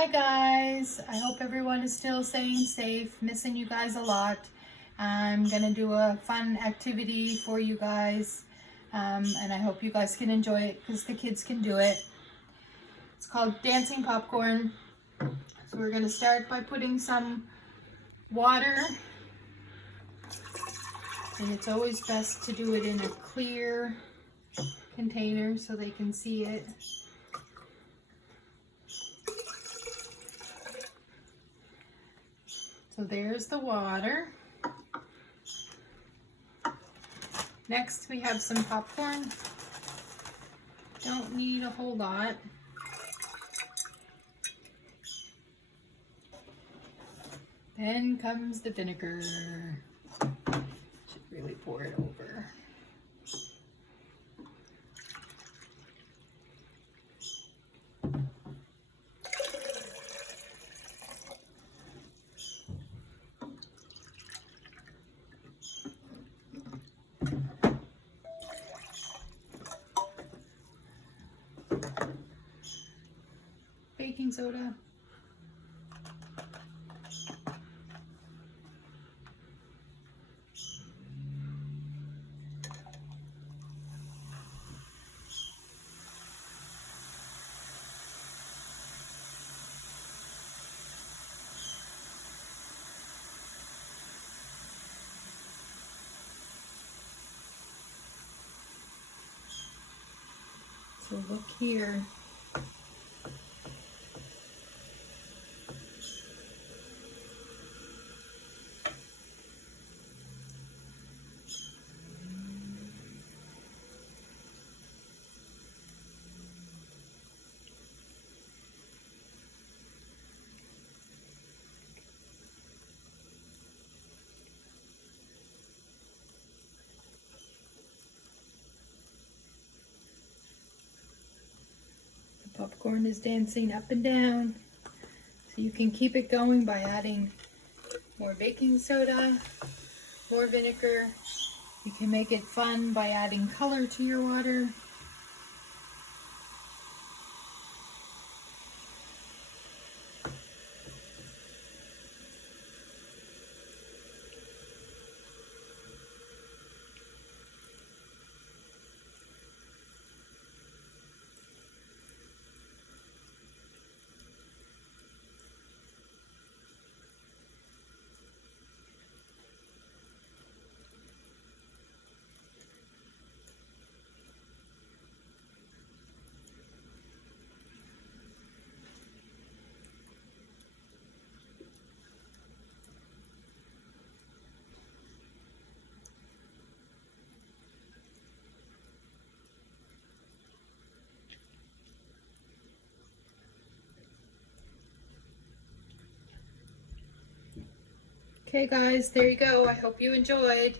Hi guys, I hope everyone is still staying safe. Missing you guys a lot. I'm gonna do a fun activity for you guys, and I hope you guys can enjoy it because the kids can do it. It's called dancing popcorn. So we're gonna start by putting some water, and it's always best to do it in a clear container so they can see it. So there's the water. Next we have some popcorn. Don't need a whole lot. Then comes the vinegar. Should really pour it over. Baking soda. So look here. Popcorn is dancing up and down. So you can keep it going by adding more baking soda, more vinegar. You can make it fun by adding color to your water. Okay guys, there you go. I hope you enjoyed.